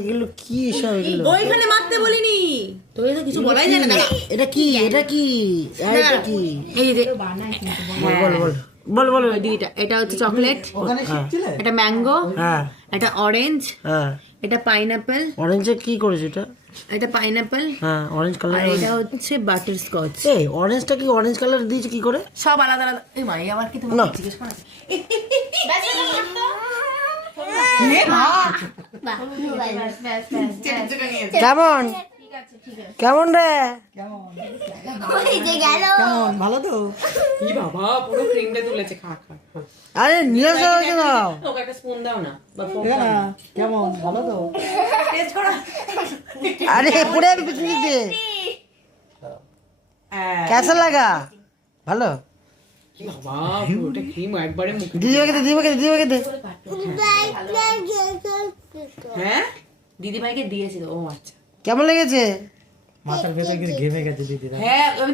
এগুলো কি সব এগুলো? ওইখানে মারতে বলিনি তোকে তো কিছু বলাই যায় না। এটা কি এটা কি এটা কি? এই যে বল বল বল বল ওই দিকটা এটা হচ্ছে চকলেট, ওখানে শিখছিলে? এটা ম্যাঙ্গো, হ্যাঁ এটা অরেঞ্জ, হ্যাঁ এটা পাইনাপেল, অরেঞ্জে কি করেছে এটা? এটা পাইনাপেল, হ্যাঁ অরেঞ্জ আর কালার। এটা হচ্ছে বাটার স্কচ। এই অরেঞ্জটা কি অরেঞ্জ কালার দিয়েছে কি করে? সব আলাদা আলাদা। এই মাই আবার কি না। তোমাকে জিজ্ঞেস করা? কেমন কেমন রে? কেমন ভালো তো? কি বাবা পুরো ক্রিমটা তুলেছে। খা খা খা। আরে নিয়ে আসা হয়েছে না। ওকে একটা স্পুন দাও না বা ফোক ঠিক দাও না? না। কেমন ভালো তো? টেস্ট করো। আরে পুরে আমি পিছনে দিয়ে কেসা লাগা ভালো কি বাবা পুরোটা ক্রিম একবারে মুখে। দিদিভাইকে দে হ্যাঁ দিদি ভাইকে দিয়েছিল। ও আচ্ছা কেমন লেগেছে? মাথার ভেতর কিন্তু ঘেমে গেছে দিদিরা। হ্যাঁ আমি